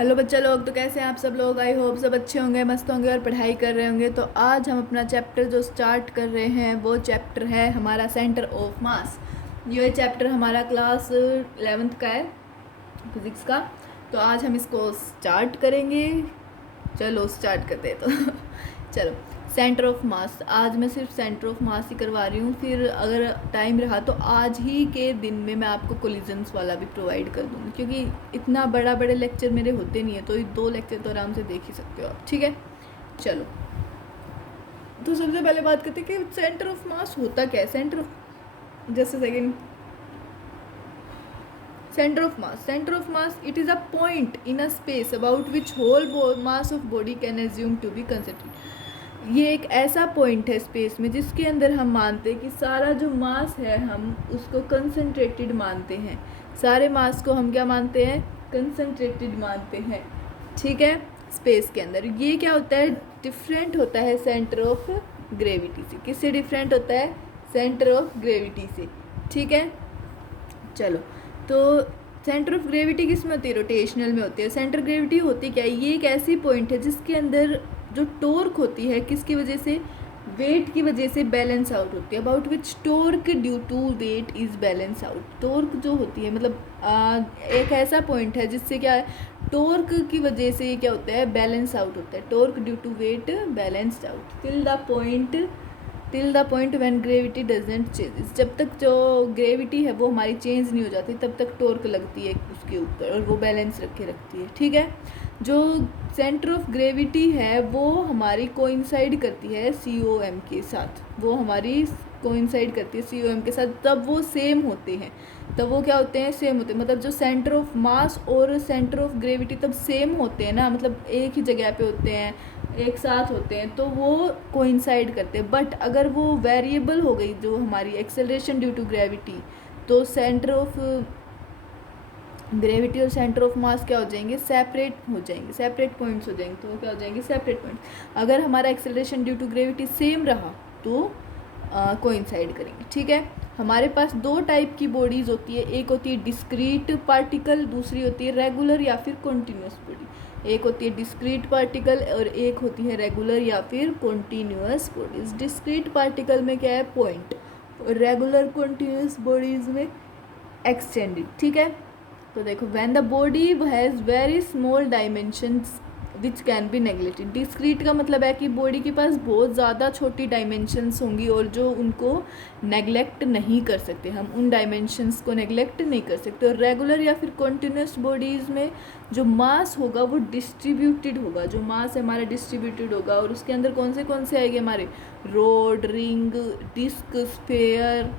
Hello बच्चा लोग, तो कैसे हैं आप सब लोग। आई होप सब अच्छे होंगे, मस्त होंगे और पढ़ाई कर रहे होंगे। तो आज हम अपना चैप्टर जो स्टार्ट कर रहे हैं वो चैप्टर है हमारा सेंटर ऑफ मास। ये चैप्टर हमारा क्लास 11th का है, फिज़िक्स का। तो आज हम इसको स्टार्ट करेंगे। चलो स्टार्ट करते हैं तो चलो, सेंटर ऑफ मास। आज मैं सिर्फ सेंटर ऑफ मास ही करवा रही हूँ, फिर अगर टाइम रहा तो आज ही के दिन में मैं आपको कोलिजन्स वाला भी प्रोवाइड कर दूँगी, क्योंकि इतना बड़े ये मेरे होते नहीं है, तो ये 2 लेक्चर तो आराम से देख ही सकते हो आप। ठीक है, चलो। तो सबसे पहले बात करते हैं कि सेंटर ऑफ मास होता क्या है। Centre of just second center of mass, it is a point in a space about which whole mass of body can assume to be concentrated। ये एक ऐसा पॉइंट है स्पेस में जिसके अंदर हम मानते हैं कि सारा जो मास है हम उसको कंसंट्रेटेड मानते हैं। सारे मास को हम क्या मानते हैं? कंसंट्रेटेड मानते हैं। ठीक है, स्पेस के अंदर ये क्या होता है? डिफरेंट होता है सेंटर ऑफ ग्रेविटी से। किससे डिफरेंट होता है? सेंटर ऑफ ग्रेविटी से। ठीक है, चलो। तो सेंटर ऑफ ग्रेविटी किस में होती है? रोटेशनल में होती है। सेंटर ग्रेविटी होती क्या है? ये एक ऐसी पॉइंट है जिसके अंदर जो टॉर्क होती है किसकी वजह से? वेट की वजह से बैलेंस आउट होती है। About which torque due to weight is balance out. Torque जो होती है मतलब एक ऐसा पॉइंट है जिससे क्या है, टॉर्क की वजह से ये क्या होता है? बैलेंस आउट होता है। Torque due to weight balanced out till the point when gravity doesn't change. जब तक जो ग्रेविटी है वो हमारी चेंज नहीं हो जाती तब तक टॉर्क लगती है उसके ऊपर और वो बैलेंस रखती है। ठीक है, जो सेंटर ऑफ ग्रेविटी है वो हमारी कोइंसाइड करती है COM के साथ। वो हमारी कोइंसाइड करती है COM के साथ, तब वो सेम होते हैं। तब वो क्या होते हैं? सेम होते हैं। मतलब जो सेंटर ऑफ मास और सेंटर ऑफ ग्रेविटी तब सेम होते हैं ना, मतलब एक ही जगह पे होते हैं, एक साथ होते हैं, तो वो कोइंसाइड करते हैं। बट अगर वो वेरिएबल हो गई जो हमारी एक्सेलरेशन ड्यू टू ग्रेविटी, तो सेंटर ऑफ ग्रेविटी और सेंटर ऑफ मास क्या हो जाएंगे? सेपरेट हो जाएंगे, सेपरेट पॉइंट्स हो जाएंगे। तो वो क्या हो जाएंगे? Separate points. अगर हमारा acceleration due to gravity same रहा तो कोइंसाइड करेंगे। ठीक है, हमारे पास 2 टाइप की बॉडीज़ होती है। एक होती है डिस्क्रीट पार्टिकल, दूसरी होती है रेगुलर या फिर कॉन्टीन्यूस बॉडी। एक होती है डिस्क्रीट पार्टिकल और एक होती है रेगुलर या फिर कॉन्टीन्यूस बॉडीज। डिस्क्रीट पार्टिकल में क्या है? पॉइंट, और रेगुलर कॉन्टीन्यूस बॉडीज में एक्सटेंडेड। ठीक है, तो देखो, when the body has very small dimensions which can be neglected. Discrete का मतलब है कि बॉडी के पास बहुत ज़्यादा छोटी डायमेंशंस होंगी और जो उनको नेगलेक्ट नहीं कर सकते, हम उन डायमेंशंस को नेगलेक्ट नहीं कर सकते। और रेगुलर या फिर कॉन्टीन्यूस बॉडीज़ में जो मास होगा वो डिस्ट्रीब्यूटेड होगा। जो मास हमारा डिस्ट्रीब्यूटेड होगा और उसके अंदर कौन से आएंगे हमारे? रॉड, रिंग, डिस्क, स्फेयर,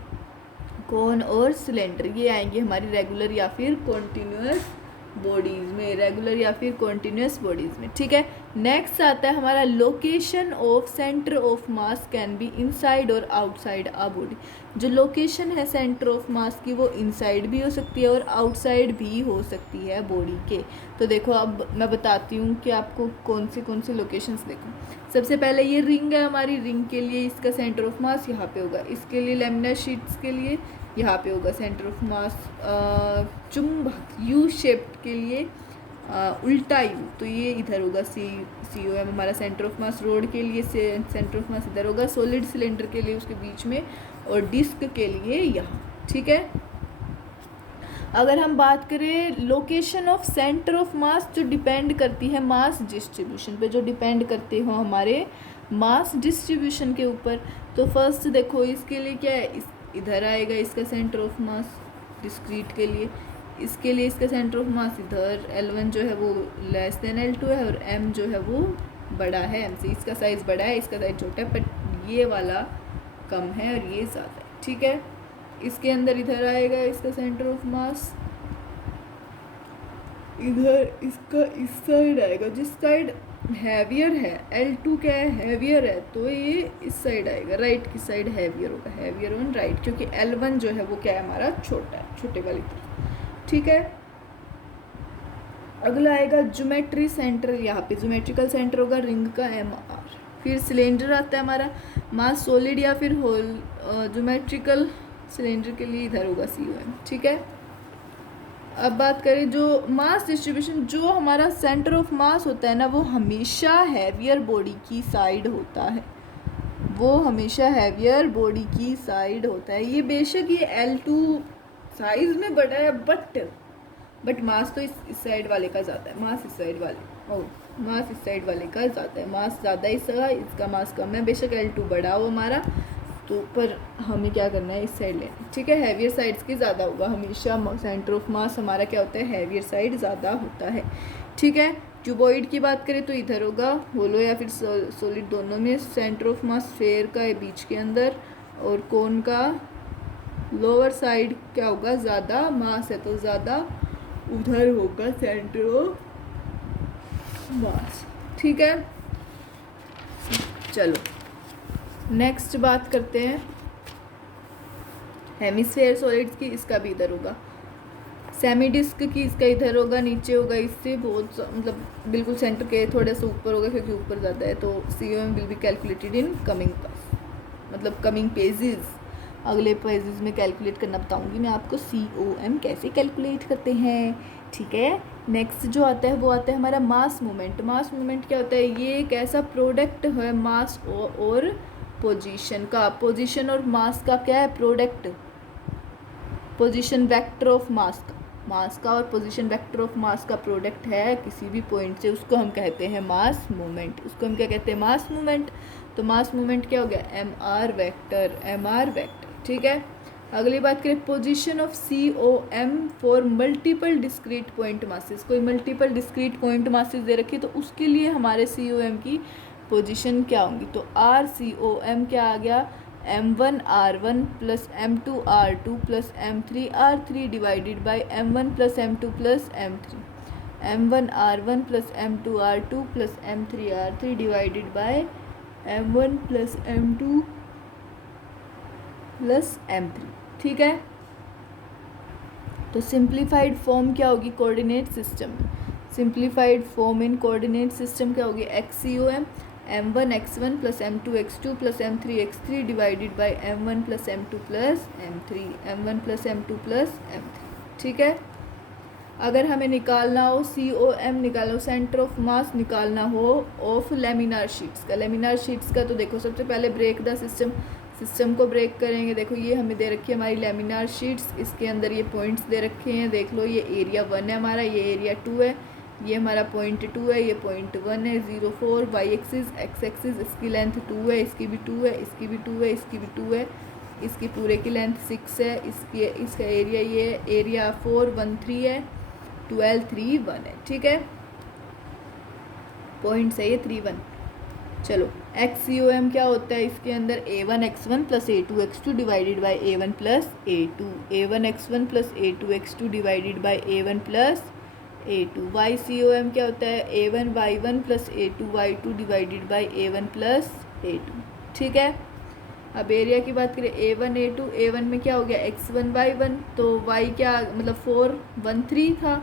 कोन और सिलेंडर, ये आएंगे हमारी रेगुलर या फिर कॉन्टीन्यूस बॉडीज़ में। रेगुलर या फिर कॉन्टीन्यूस बॉडीज़ में। ठीक है, नेक्स्ट आता है हमारा location of center of mass can be inside और आउटसाइड आ बॉडी। जो लोकेशन है सेंटर ऑफ मास की वो इनसाइड भी हो सकती है और आउटसाइड भी हो सकती है बॉडी के। तो देखो, अब मैं बताती हूँ कि आपको कौन सी लोकेशंस देखो। सबसे पहले ये रिंग है हमारी, रिंग के लिए इसका सेंटर ऑफ मास यहाँ पे होगा। इसके लिए लेमिनर शीट्स के लिए यहाँ पे होगा सेंटर ऑफ मास। चुंबक यू शेप्ड के लिए उल्टा यू, तो ये इधर होगा COM हमारा सेंटर ऑफ मास। रोड के लिए सेंटर ऑफ मास इधर होगा, सॉलिड सिलेंडर के लिए उसके बीच में, और डिस्क के लिए यहाँ। ठीक है, अगर हम बात करें लोकेशन ऑफ सेंटर ऑफ मास, जो डिपेंड करती है मास डिस्ट्रीब्यूशन पे, जो डिपेंड करते हो हमारे मास डिस्ट्रीब्यूशन के ऊपर। तो फर्स्ट देखो, इसके लिए क्या है? इधर आएगा इसका सेंटर ऑफ मास डिस्क्रीट के लिए। इसके लिए इसका सेंटर ऑफ मास इधर, L1 जो है वो लेस देन L2 है और M जो है वो बड़ा है M से। इसका साइज़ बड़ा है, इसका साइज़ छोटा है, बट ये वाला कम है और ये ज़्यादा है। ठीक है, इसके अंदर इधर आएगा इसका सेंटर ऑफ मास, इधर इसका इस साइड आएगा। जिस साइड हैवियर है, L2 क्या है? हैवियर है, तो ये इस साइड आएगा, राइट की साइड हैवियर होगा, हैवियर ऑन राइट, क्योंकि L1 जो है वो क्या है हमारा? छोटा है, छोटे वाली तरफ। ठीक है, अगला आएगा ज्योमेट्री सेंटर। यहाँ पे ज्योमेट्रिकल सेंटर होगा रिंग का MR। फिर सिलेंडर आता है हमारा, मास सॉलिड या फिर होल। ज्योमेट्रिकल सिलेंडर के लिए इधर होगा COM। ठीक है, अब बात करें जो मास डिस्ट्रीब्यूशन, जो हमारा सेंटर ऑफ मास होता है ना, वो हमेशा हैवियर बॉडी की साइड होता है, वो हमेशा हैवियर बॉडी की साइड होता है। ये बेशक ये L2 साइज में बड़ा है, बट मास तो इस साइड वाले का ज़्यादा है, मास इस साइड वाले, ओ मास इस साइड वाले का ज़्यादा है, मास ज़्यादा इसका मास कम है। बेशक L2 बड़ा हो हमारा, तो पर हमें क्या करना है, इस साइड लेना, ठीक है। हैवियर साइड्स की ज़्यादा होगा, हमेशा सेंटर ऑफ मास हमारा क्या होता है, हैवियर साइड ज़्यादा होता है, ठीक है। क्यूबॉइड की बात करें तो इधर होगा, होलो या फिर सॉलिड दोनों में सेंटर ऑफ मास स्फेयर का है बीच के अंदर, और कोन का लोअर साइड क्या होगा, ज़्यादा मास है तो ज़्यादा उधर होगा सेंटर ऑफ मास, ठीक है। चलो नेक्स्ट बात करते हैं हेमिस्फेयर सॉलिड्स की, इसका भी इधर होगा। सेमी डिस्क की इसका इधर होगा, नीचे होगा, इससे बहुत मतलब बिल्कुल सेंटर के थोड़ा सा ऊपर होगा, क्योंकि ऊपर ज़्यादा है। तो COM will be calculated in coming class, मतलब कमिंग पेजेस, अगले पेजेस में कैलकुलेट करना बताऊंगी मैं आपको COM कैसे कैलकुलेट करते हैं, ठीक है। नेक्स्ट जो आता है वो आता है हमारा मास मूवमेंट। मास मूवमेंट क्या होता है, ये एक ऐसा प्रोडक्ट है मास और पोजीशन का, पोजीशन और मास का क्या है, product, position vector of mass का और पोजीशन वेक्टर ऑफ मास का प्रोडक्ट है किसी भी पॉइंट से, उसको हम कहते हैं मास मूवमेंट। उसको हम क्या कहते हैं, मास मूवमेंट। तो मास मूवमेंट क्या हो गया, MR वेक्टर, ठीक है। अगली बात करें position of COM for multiple discrete point masses. कोई मल्टीपल डिस्क्रीट पॉइंट मासेस दे रखी है, तो उसके लिए हमारे COM की पोजीशन क्या होंगी। तो RCOM क्या आ गया, M1R1 plus M2R2 plus M3R3 divided by M1 plus M2 plus M3, M1R1 plus M2R2 plus M3R3 divided by M1 plus M2 plus M3, ठीक है। तो सिंप्लीफाइड फॉर्म क्या होगी कोऑर्डिनेट सिस्टम में, simplified form in coordinate system क्या होगी, XCOM M1x1 plus M2x2 plus M3x3 divided by M1 plus M2 plus M3, M1 plus M2 plus M3, ठीक है। अगर हमें निकालना हो COM निकालना हो, सेंटर ऑफ मास निकालना हो ऑफ लेमिनार शीट्स का, लेमिनार शीट्स का, तो देखो सबसे पहले ब्रेक द सिस्टम को ब्रेक करेंगे। देखो ये हमें दे रखी है हमारी लेमिनार शीट्स, इसके अंदर ये पॉइंट्स दे रखे हैं, देख लो ये एरिया 1 है हमारा, ये एरिया 2 है, ये हमारा पॉइंट 2 है, ये पॉइंट 1 है, 0 4 y एक्सिस, x एक्सिस, इसकी लेंथ 2 है, इसकी भी 2 है, इसकी भी 2 है, इसकी भी 2 है, इसकी पूरे की लेंथ 6 है, इसका एरिया ये एरिया 4 1 3 है, 12 3 1 है, ठीक है। पॉइंट्स है ये 3 1। चलो XCOM क्या होता है, इसके अंदर A1x1 plus A2x2 divided by A1 plus A2, A1x1 plus A2x2 divided by A1 plus A2। YCOM क्या होता है, A1y1 plus A2y2 divided by A1 plus A2, ठीक है। अब एरिया की बात करें A1 A2, A1 में क्या हो गया x1y1, तो y क्या मतलब 4 1 3 था,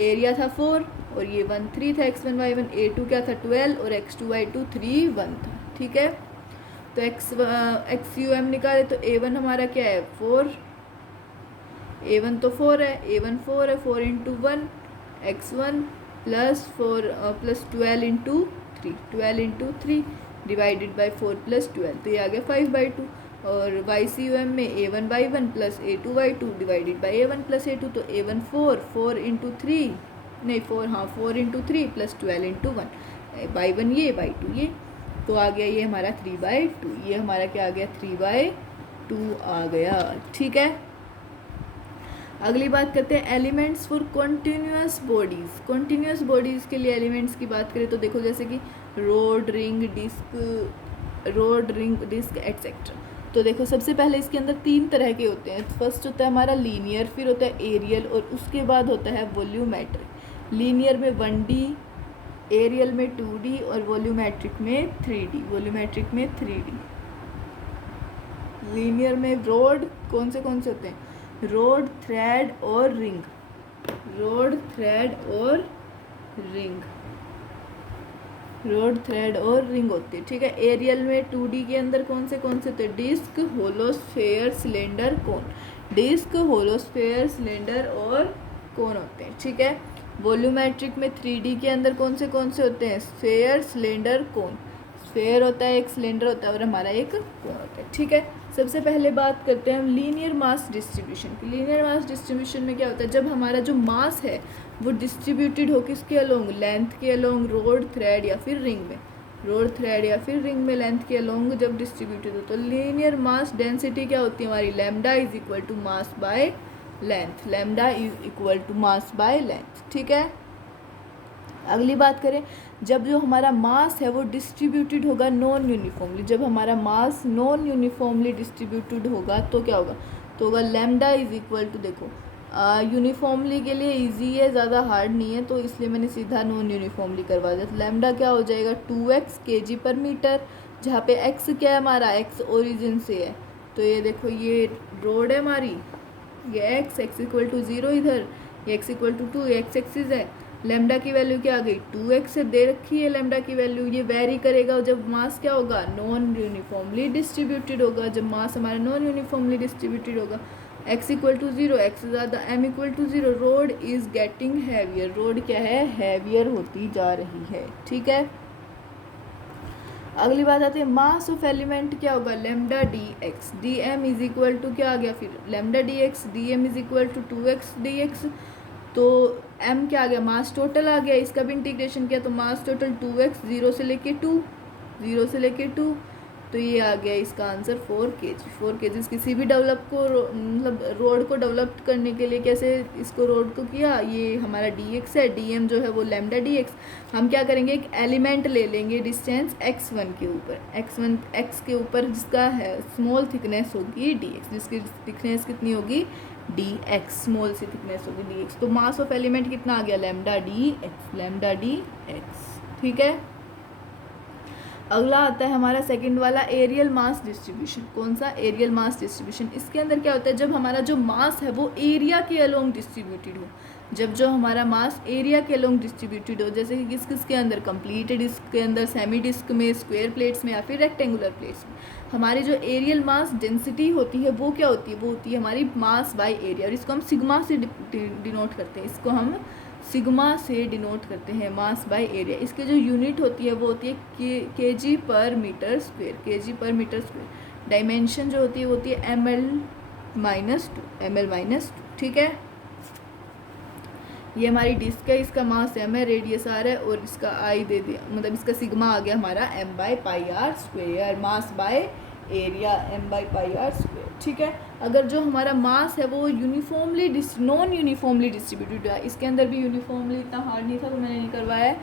एरिया था 4 और ये 1 3 था, x1y1, A2 क्या था 12 और x2y2 3 1 था, ठीक है। तो XCOM निकाले तो A1 हमारा क्या है 4, A1 तो 4 है, A1 4 है, 4 into 1 x1 plus 4 plus 12 into 3, 12 into 3 divided by 4 plus 12, तो ये आ गया 5/2। और YCOM में A1y1 plus A2y2 divided by A1 plus A2, तो A1 4 इंटू 3 नहीं 4 हाँ 4 इंटू 3 प्लस 12 इंटू 1, बाई 1 ये बाई 2 ये, तो आ गया ये हमारा 3/2, ये हमारा क्या आ गया 3/2 आ गया, ठीक है। अगली बात करते हैं elements for continuous bodies. Continuous bodies के लिए एलिमेंट्स की बात करें तो देखो जैसे कि रोड रिंग डिस्क एटसेट्रा। तो देखो सबसे पहले इसके अंदर 3 तरह के होते हैं। फर्स्ट होता है हमारा लीनियर, फिर होता है एरियल और उसके बाद होता है वॉल्यूमेट्रिक। लीनियर में 1D, एरियल में 2D और वॉल्यूमेट्रिक में 3D। लीनियर में रोड कौन से होते हैं, रोड थ्रेड और रिंग, रोड थ्रेड और रिंग होती है, ठीक है। एरियल में 2D के अंदर कौन से होते हैं, डिस्क, होलोस्फेयर, सिलेंडर, कोन। डिस्क, होलोस्फेयर, सिलेंडर और कोन होते हैं, ठीक है। वॉल्यूमेट्रिक में 3D के अंदर कौन से होते हैं, स्फेयर, सिलेंडर, कोन। स्फेयर होता है, एक सिलेंडर होता है और हमारा एक कोन होता है, ठीक है। सबसे पहले बात करते हैं हम लीनियर मास डिस्ट्रीब्यूशन की। लीनियर मास डिस्ट्रीब्यूशन में क्या होता है, जब हमारा जो मास है वो डिस्ट्रीब्यूटेड हो किसके अलोंग, लेंथ के अलोंग, रोड, थ्रेड या फिर रिंग में, रोड, थ्रेड या फिर रिंग में लेंथ के अलोंग जब डिस्ट्रीब्यूटेड हो तो लीनियर मास डेंसिटी क्या होती है हमारी, lambda is equal to mass by length, lambda is equal to mass by length, ठीक है। अगली बात करें, जब जो हमारा मास है वो डिस्ट्रीब्यूटेड होगा नॉन यूनिफॉर्मली, जब हमारा मास नॉन यूनिफॉर्मली डिस्ट्रीब्यूटेड होगा तो क्या होगा, तो होगा लैम्डा इज इक्वल टू, देखो यूनिफॉर्मली के लिए इजी है, ज़्यादा हार्ड नहीं है, तो इसलिए मैंने सीधा नॉन यूनिफॉर्मली करवा दिया। तो लैम्डा क्या हो जाएगा 2x kg/मीटर, जहाँ पे x क्या है हमारा, x ओरिजिन से है, तो ये देखो ये रोड है हमारी, ये x इक्वल टू 0 इधर, ये x इक्वल टू 2, ये x एक्सिस है। लैम्डा की वैल्यू क्या आ गई 2x से दे रखी है लैम्डा की वैल्यू, ये वेरी करेगा जब मास क्या होगा, नॉन यूनिफॉर्मली डिस्ट्रीब्यूटेड होगा, जब मास हमारा नॉन यूनिफॉर्मली डिस्ट्रीब्यूटेड होगा। x इक्वल टू 0, x से ज़्यादा m equal to 0, rod is getting heavier, rod क्या है, हैवियर होती जा रही है, ठीक है। अगली बात आती है मास ऑफ एलिमेंट क्या होगा, lambda D X, D M is equal to क्या आ गया फिर, lambda D X, D M is equal to 2x D X, तो m क्या आ गया, मास टोटल आ गया, इसका भी इंटीग्रेशन किया तो मास टोटल 2x, 0 से लेके 2, तो ये आ गया इसका आंसर 4 kg। 4 kg किसी भी डेवलप को मतलब रोड को डेवलप करने के लिए कैसे इसको रोड को किया, ये हमारा dx है, dm जो है वो लैम्डा dx, हम क्या करेंगे एक एलिमेंट ले लेंगे डिस्टेंस x1 के ऊपर, x के ऊपर जिसका है स्मॉल थिकनेस होगी dx, जिसकी थिकनेस कितनी होगी dx, स्मॉल सी थिकनेस होगी dx, तो मास ऑफ एलिमेंट कितना आ गया लैम्डा dx, ठीक है। अगला आता है हमारा सेकंड वाला एरियल मास डिस्ट्रीब्यूशन। कौन सा, एरियल मास डिस्ट्रीब्यूशन। इसके अंदर क्या होता है, जब हमारा जो मास है वो एरिया के अलोंग डिस्ट्रीब्यूटेड हो, जब जो हमारा मास एरिया के अलोंग डिस्ट्रीब्यूटेड हो, जैसे कि किसके अंदर, कंप्लीट डिस्क के अंदर, सेमी डिस्क में, स्क्वायर प्लेट्स में या फिर रेक्टेंगुलर प्लेट्स में, हमारी जो एरियल मास डेंसिटी होती है वो क्या होती है, वो होती है हमारी मास बाय एरिया, और इसको हम सिग्मा से डिनोट करते हैं, इसको हम सिग्मा से डिनोट करते हैं, मास बाय एरिया। इसकी जो यूनिट होती है वो होती है kg/मीटर स्क्वायर, डायमेंशन जो होती है ml-2, ठीक है। ये हमारी डिस्क है, इसका मास m है, रेडियस r है, और इसका i दे दिया, मतलब इसका सिग्मा आ गया हमारा m/πr², mass by area m/πr², ठीक है। अगर जो हमारा मास है वो यूनिफॉर्मली नॉन यूनिफॉर्मली डिस्ट्रीब्यूटेड है, इसके अंदर भी यूनिफॉर्मली इतना हार्ड नहीं था तो मैंने नहीं करवाया है,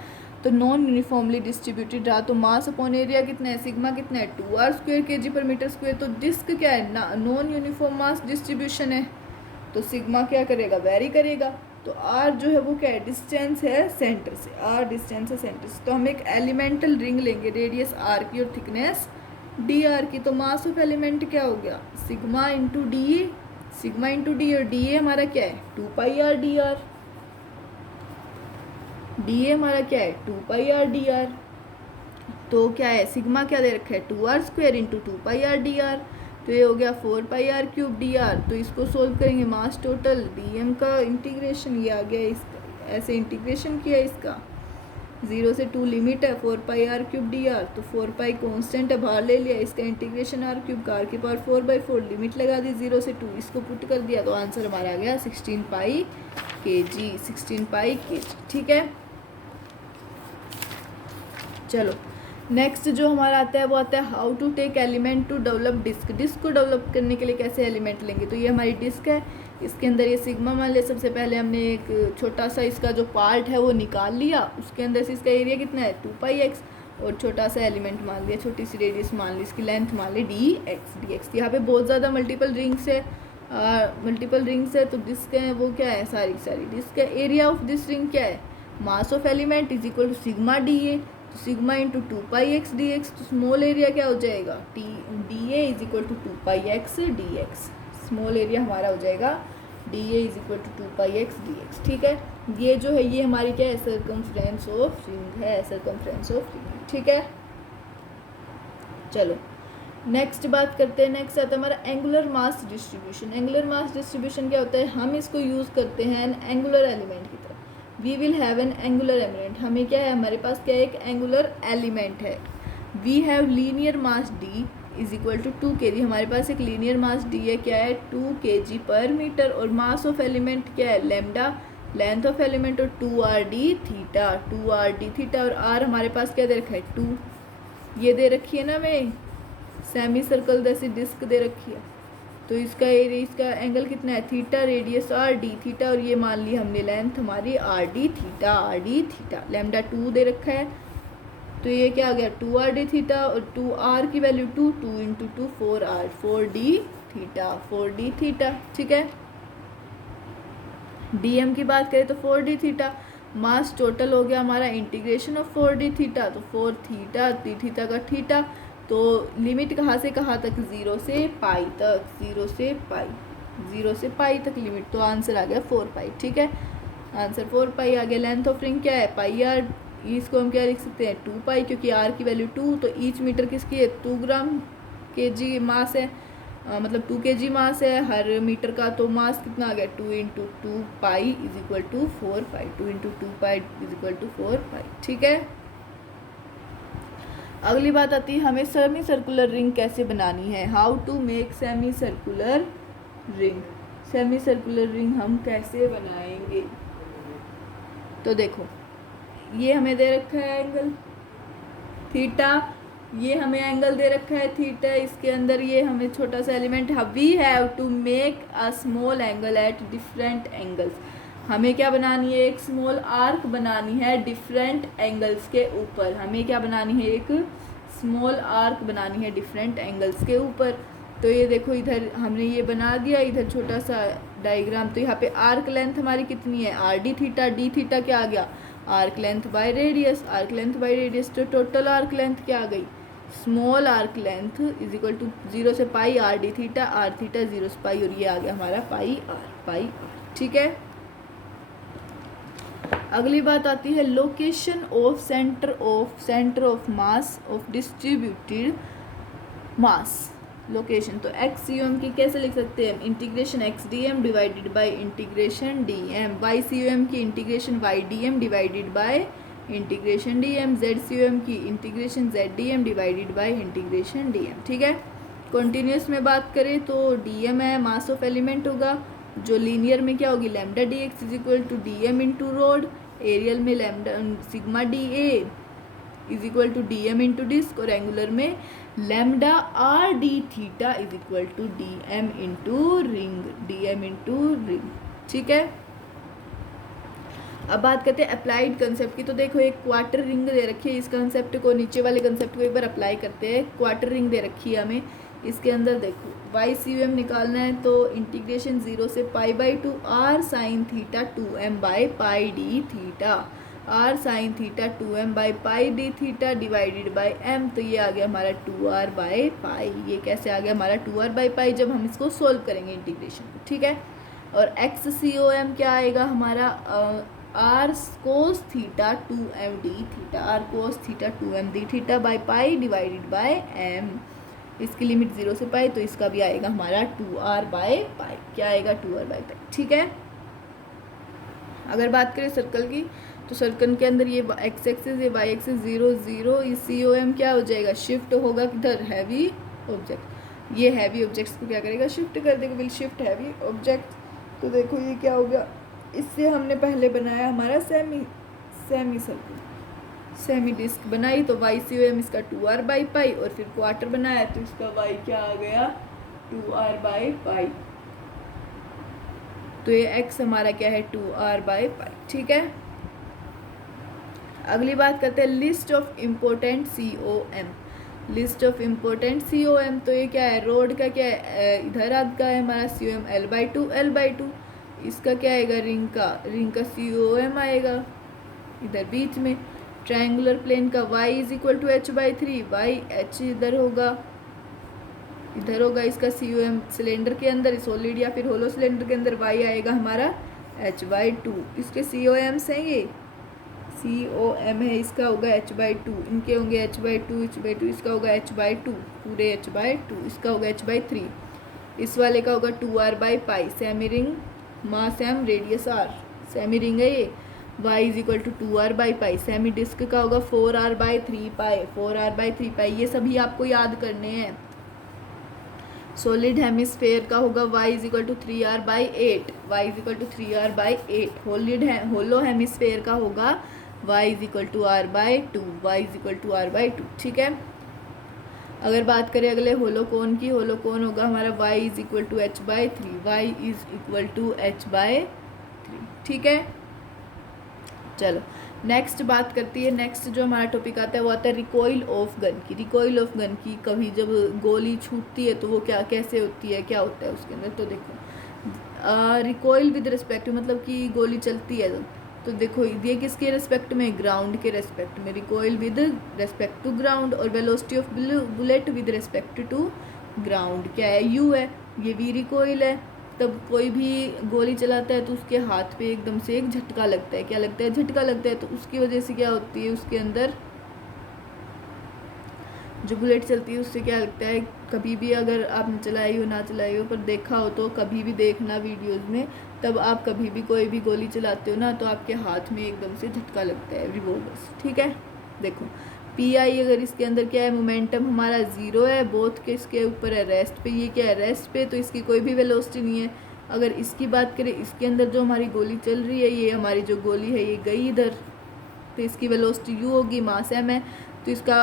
तो नॉन यूनिफॉर्मली डिस्ट्रीब्यूटेड रहा तो मास अपॉन एरिया कितना है, सिग्मा कितना है 2r² kg/मीटर², तो डिस्क क्या है, नॉन यूनिफॉर्म मास डिस्ट्रीब्यूशन है, तो सिग्मा क्या करेगा, वेरी करेगा, तो r जो है वो क्या है, डिस्टेंस है सेंटर से, r डिस्टेंस है सेंटर से, तो हम एक एलिमेंटल रिंग लेंगे, रेडियस r की और थिकनेस dr की, तो मास ऑफ एलिमेंट क्या हो गया, सिग्मा इंटू डी, और डी हमारा क्या है 2πr dr, डी हमारा क्या है 2πr dr, तो क्या है सिग्मा क्या दे रखा है 2r² इंटू 2πr dr, तो ये हो गया 4πr³ dr, तो इसको सोल्व करेंगे, मास टोटल dm का इंटीग्रेशन ये आ गया, इसका ऐसे इंटीग्रेशन किया, इसका 0 से 2 लिमिट है, 4πr³ dr, तो 4π कांस्टेंट है बाहर ले लिया, इसका इंटीग्रेशन r³ का r⁴ 4/4 लिमिट लगा दी 0 से 2, इसको पुट कर दिया तो आंसर हमारा आ गया 16π kg, ठीक है। चलो नेक्स्ट जो हमारा आता है वो आता है how to take element to develop disc. Disc को डेवलप करने के लिए कैसे एलिमेंट लेंगे, तो ये हमारी डिस्क है, इसके अंदर ये सिग्मा मान लिया, सबसे पहले हमने एक छोटा सा इसका जो पार्ट है वो निकाल लिया, उसके अंदर से इसका एरिया कितना है 2πx, और छोटा सा एलिमेंट मान लिया, छोटी सी रेडियस मान ली, इसकी लेंथ मान ली dx। यहाँ पे बहुत ज़्यादा मल्टीपल रिंग्स है, तो डिस्क है वो क्या है, सारी डिस्क है। एरिया ऑफ दिस रिंग क्या है, mass of element is equal to sigma dA, तो सिग्मा इंटू 2πx dx, तो स्मॉल एरिया क्या हो जाएगा dA is equal to 2πx dx, small area हमारा हो जाएगा dA is equal to 2πx dx, ठीक है। ये जो है ये हमारी क्या है, सर्कमफ्रेंस ऑफ रिंग है, सर्कमफ्रेंस ऑफ रिंग, ठीक है। चलो नेक्स्ट बात करते हैं, नेक्स्ट आता है हमारा angular mass distribution. Angular mass distribution क्या होता है, हम इसको यूज़ करते हैं एन एंगुलर एलिमेंट की तरह। We will have an angular element, हमें क्या है, हमारे पास क्या है, एक एंगुलर एलिमेंट है। We have linear mass D is equal to 2 kg, हमारे पास एक लीनियर मास डी है, क्या है 2 kg पर मीटर, और मास ऑफ एलिमेंट क्या है लैम्डा, लेंथ ऑफ एलिमेंट, और 2r_d थीटा, 2r_d थीटा, और r हमारे पास क्या दे रखा है 2, ये दे रखी है ना हमें सेमी सर्कल जैसी डिस्क दे रखी है, तो इसका एरिया, इसका एंगल कितना है थीटा, रेडियस r_d थीटा, और ये मान ली हमने लेंथ हमारी r_d theta, r_d theta, lambda 2 दे रखा है, तो ये क्या आ गया 2r_d थीटा, और 2r की value 2, 2 into 2 4r, 4d theta, 4d theta, ठीक है। dm की बात करें तो 4d थीटा, मास टोटल हो गया हमारा इंटीग्रेशन ऑफ 4d थीटा, तो 4 थीटा, d थीटा का थीटा, तो लिमिट कहाँ से कहाँ तक, 0 से पाई तक, 0 से पाई तक लिमिट, तो आंसर आ गया 4 पाई, ठीक है, आंसर 4 पाई आ गया। लेंथ ऑफ रिंग क्या है पाई आर, इसको हम क्या लिख सकते हैं 2 पाई, क्योंकि आर की वैल्यू 2, तो ईच मीटर किसकी है 2 ग्राम kg मास है, मतलब 2 kg मास है हर मीटर का, तो मास कितना आ गया 2 into 2 pi is equal to 4 pi, 2 into 2 pi is equal to 4 pi, ठीक है। अगली बात आती है हमें सेमी सर्कुलर रिंग कैसे बनानी है, how to make semicircular ring. Semicircular ring हम कैसे बनाएंगे, तो देखो ये हमें दे रखा है एंगल थीटा, ये हमें एंगल दे रखा है थीटा, इसके अंदर ये हमें छोटा सा element, we have to make a small angle at different angles, हमें क्या बनानी है एक स्मॉल आर्क बनानी है डिफरेंट एंगल्स के ऊपर, हमें क्या बनानी है एक स्मॉल आर्क बनानी है डिफरेंट एंगल्स के ऊपर। तो ये देखो इधर हमने ये बना दिया, इधर छोटा सा डायग्राम, तो यहाँ पे आर्क लेंथ हमारी कितनी है r_d थीटा, d थीटा क्या आ गया arc length by radius, arc length by radius, तो टोटल आर्क लेंथ क्या आ गई small arc length is equal to 0 से पाई r_d थीटा, r थीटा 0 से पाई, और ये आ गया हमारा पाई r, ठीक है। अगली बात आती है location of center of mass of distributed mass, location, तो एक्स यू एम की कैसे लिख सकते हैं, integration x D m divided by integration d m, y c u m की integration y d m divided by integration d m, z c u m की integration z d m divided by integration d m, ठीक है। Continuous में बात करें तो D M है mass of element होगा, जो लीनियर में क्या होगी lambda D x is equal to d m into rod, areal में lambda sigma d a is equal to d m into disc, और एंगुलर में lambda r d theta is equal to d m into ring, ठीक है। अब बात करते हैं applied concept की, तो देखो एक क्वार्टर रिंग दे रखी है, इस कंसेप्ट को नीचे वाले कंसेप्ट को एक बार अप्लाई करते हैं। क्वार्टर रिंग दे रखी है हमें, इसके अंदर देखो वाई सी यू एम निकालना है, तो इंटीग्रेशन 0 से pi by 2 R sine theta 2m by pi D theta, R sine theta 2m by pi D theta divided by m, तो ये आ गया हमारा 2r बाई पाई, ये कैसे आ गया हमारा 2r बाई पाई जब हम इसको सोल्व करेंगे इंटीग्रेशन को, ठीक है। और एक्स सी ओ एम क्या आएगा हमारा R cos theta 2m D theta, R cos theta 2m D theta by pi divided by m, इसकी लिमिट 0 से पाई, तो इसका भी आएगा हमारा 2r बाई पाई, क्या आएगा 2r बाई पाई, ठीक है। अगर बात करें सर्कल की, तो सर्कल के अंदर ये एक्स एक्सिस ये वाई एक्सिस 0 0, इस सी ओ एम क्या हो जाएगा शिफ्ट होगा किधर हैवी ऑब्जेक्ट, ये हैवी ऑब्जेक्ट्स को क्या करेगा शिफ्ट कर देगा, विल शिफ्ट हैवी ऑब्जेक्ट। तो देखो ये क्या हो गया, इससे हमने पहले बनाया हमारा सेमी सर्कल, सेमी डिस्क बनाई, तो वाई सी ओ एम इसका 2r बाई पाई, और फिर क्वार्टर बनाया तो इसका वाई क्या आ गया 2r बाई पाई, तो ये x हमारा क्या है 2r बाई पाई, ठीक है। अगली बात करते हैं list of important C O M, list of important C O M, तो ये क्या है रोड का क्या है इधर आता है हमारा सी ओ एम L/2, इसका क्या आएगा रिंग का सी ओ एम आएगा इधर बीच में, ट्रायंगुलर प्लेन का y is equal to h/3, Y h इधर होगा इसका सी ओ एम, सिलेंडर के अंदर सॉलिड या फिर होलो सिलेंडर के अंदर y आएगा हमारा h/2, इसके सी ओ एम्स हैं ये COM है, इसका होगा h/2, इनके होंगे h/2, इसका होगा h/2, पूरे h/2, इसका होगा h/3, इस वाले का होगा 2r/पाई। Semi ring, mass m, radius r, semi ring है ये। y इज इक्वल टू 2r/पाई। सेमी डिस्क का होगा 4r/3 पाई, 4r/3 पाई। ये सभी आपको याद करने हैं। सॉलिड हेमिस्फेयर का होगा y is equal to 3r/8, y is equal to 3r/8। Hollow hemisphere का होगा y is equal to r/2, y is equal to r/2, ठीक है। अगर बात करें अगले होलोकोन की, होलोकोन होगा हमारा y is equal to h/3, y is equal to h/3, ठीक है। चलो नेक्स्ट बात करती है, नेक्स्ट जो हमारा टॉपिक आता है वो आता है रिकॉइल ऑफ गन की। रिकॉइल ऑफ गन की, कभी जब गोली छूटती है तो वो क्या कैसे होती है, क्या होता है उसके अंदर। तो देखो रिकॉइल विद रिस्पेक्ट, मतलब कि गोली चलती है तो देखो ये किसके रेस्पेक्ट में, ग्राउंड के रेस्पेक्ट में। Recoil with respect to ground. और velocity of bullet with respect to ground क्या है, u है, ये भी रिकॉइल है। तब कोई भी गोली चलाता है तो उसके हाथ पे एकदम से एक झटका लगता है, क्या लगता है, झटका लगता है। तो उसकी वजह से क्या होती है, उसके अंदर जो बुलेट चलती है उससे क्या लगता है, कभी भी अगर आपने चलाई हो ना चलाई हो पर देखा हो तो कभी भी देखना वीडियोस में, तब आप कभी भी कोई भी गोली चलाते हो ना तो आपके हाथ में एकदम से झटका लगता है रिवॉल्वर्स, ठीक है। देखो PI अगर इसके अंदर क्या है, मोमेंटम हमारा 0 है, बोथ के इसके ऊपर है रेस्ट पे, ये क्या है रेस्ट पे, तो इसकी कोई भी वेलोसिटी नहीं है। अगर इसकी बात करें, इसके अंदर जो हमारी गोली चल रही है, ये हमारी जो गोली है ये गई इधर, तो इसकी वेलोसिटी u होगी, मास m है, तो इसका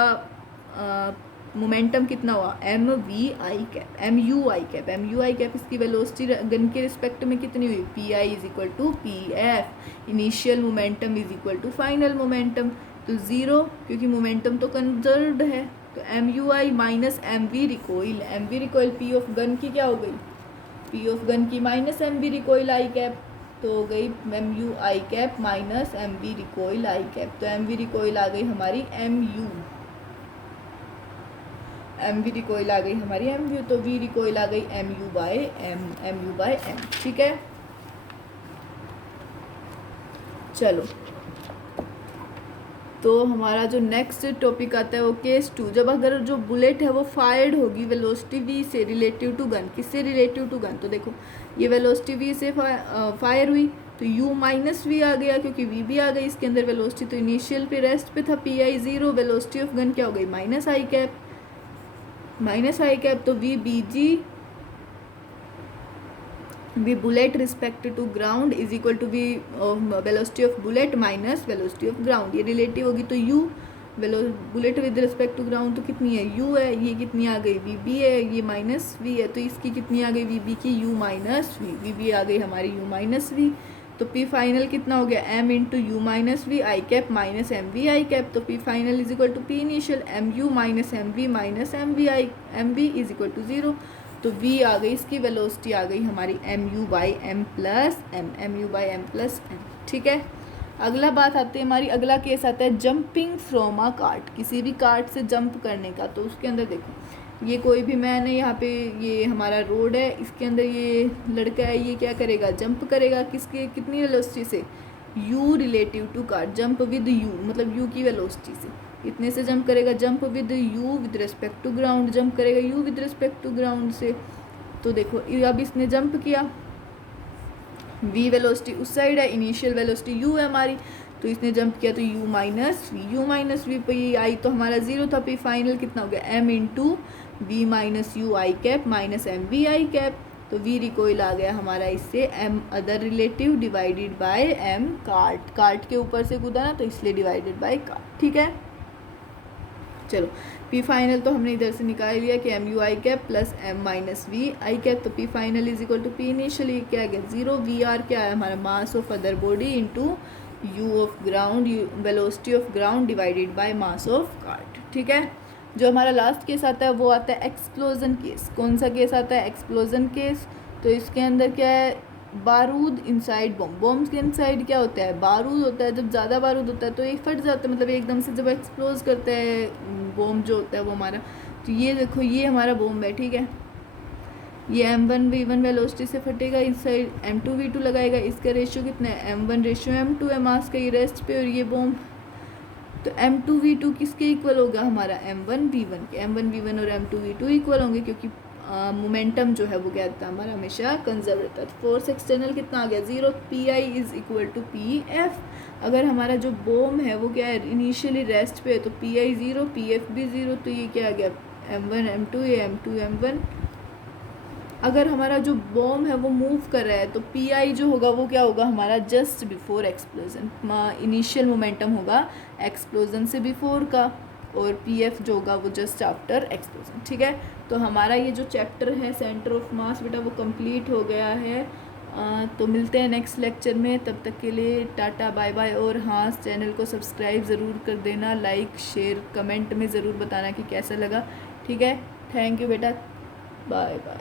मोमेंटम कितना हुआ, MVI cap, MUI cap, MUI cap. इसकी वेलोसिटी गन के रिस्पेक्ट में कितनी हुई, PI is equal to PF। Initial momentum is equal to final momentum, तो 0, क्योंकि मोमेंटम तो कंजर्व्ड है। तो MUI minus MV recoil, MV recoil P of gun की क्या हो गई, P ऑफ गन की minus MV recoil I cap, तो हो गई MUI cap minus MV recoil I cap. तो MV रिकॉइल आ गई हमारी MV रिकॉइल आ गई हमारी MU, तो V रिकॉइल आ गई MU/M, ठीक है। चलो तो हमारा जो नेक्स्ट टॉपिक आता है वो केस 2। जब अगर जो बुलेट है वो फायर्ड होगी वेलोसिटी v से रिलेटिव टू गन, किससे रिलेटिव टू गन, तो देखो ये वेलोसिटी v से फायर हुई तो u-v आ गया, क्योंकि v भी आ गई इसके अंदर वेलोसिटी। तो इनिशियल पे रेस्ट पे था PI 0, वेलोसिटी ऑफ गन क्या हो गई, -I कैप, तो v bullet respect to ground is equal to v velocity of bullet minus velocity of ground, ये रिलेटिव होगी। तो u bullet with respect to ground तो कितनी है, u है, ये कितनी आ गई, vb है, ये -v है, तो इसकी कितनी आ गई, vb की u-v, vb आ गई हमारी u-v। तो p फाइनल कितना हो गया, m into u-v I cap minus MV I cap. तो p final is equal to p initial MU minus MV minus MV is equal to 0। तो v आ गई, इसकी वेलोसिटी आ गई हमारी MU/M प्लस M, ठीक है। अगला बात आती है हमारी, अगला केस आता है जंपिंग फ्रॉम अ कार्ट, किसी भी कार्ट से जंप करने का। तो उसके अंदर देखो ये कोई भी मैन है, यहाँ पे ये हमारा रोड है, इसके अंदर ये लड़का है, ये क्या करेगा, जंप करेगा, किसके कितनी वेलोसिटी से, u relative to cart, jump with u, मतलब u की वेलोसिटी से, इतने से जंप करेगा, jump with u with respect to ground, jump करेगा u with respect to ground से। तो देखो अब इसने जंप किया, v वेलोसिटी उस साइड है, इनिशियल वेलोसिटी u है हमारी, तो इसने जंप किया तो u-v पे ये आई तो हमारा 0 था। p फाइनल कितना हो गया, m into v minus you I cap minus MV I cap. तो v रिकॉइल आ गया हमारा इससे m other relative divided by m cart के ऊपर से कूदा ना तो इसलिए डिवाइडेड बाय कार्ट, ठीक है। चलो p फाइनल तो हमने इधर से निकाल लिया कि MUI cap plus M minus V I cap. तो p final is equal to p initially क्या आ गया 0, VR क्या है हमारा mass of other body into u of ground, velocity of ground divided by mass of cart, ठीक है। जो हमारा लास्ट केस आता है वो आता है एक्सप्लोजन केस। कौन सा केस आता है, एक्सप्लोजन केस। तो इसके अंदर क्या है, बारूद इनसाइड बॉम्ब के इनसाइड क्या होता है, बारूद होता है। जब ज़्यादा बारूद होता है तो ये फट जाता है, मतलब एकदम से जब एक्सप्लोज करता है बॉम्ब जो होता है वो हमारा, तो ये देखो ये हमारा बॉम्ब है, ठीक है। ये m1v1 वेलोसिटी से फटेगा, इस साइड m2v2 लगाएगा, इसका रेशियो कितना है m1 रेशियो m2 है मास का, ये रेस्ट पे और ये बॉम्ब, तो m2v2 किसके इक्वल होगा हमारा m1v1 के, m1v1 और m2v2 इक्वल होंगे क्योंकि मोमेंटम जो है वो क्या रहता है हमारा हमेशा कंजर्व रहता है। तो फोर्स एक्सटर्नल कितना आ गया 0, P I is equal to P F. अगर हमारा जो बॉम्ब है वो क्या है इनिशियली रेस्ट पे है तो पी आई 0, पी एफ भी 0, तो ये क्या आ गया m1 m2 या m2 m1। अगर हमारा जो बॉम्ब है वो मूव कर रहा है तो पी आई जो होगा वो क्या होगा हमारा just before explosion, initial momentum होगा एक्सप्लोजन से बिफोर का, और पी एफ जो होगा वो जस्ट आफ्टर एक्सप्लोजन। ठीक है, तो हमारा ये जो चैप्टर है सेंटर ऑफ मास बेटा वो कंप्लीट हो गया है। तो मिलते हैं नेक्स्ट लेक्चर में, तब तक के लिए टाटा बाय बाय। और हाँ, चैनल को सब्सक्राइब ज़रूर कर देना, लाइक शेयर कमेंट में ज़रूर बताना कि कैसा लगा। ठीक है, थैंक यू बेटा, बाय बाय।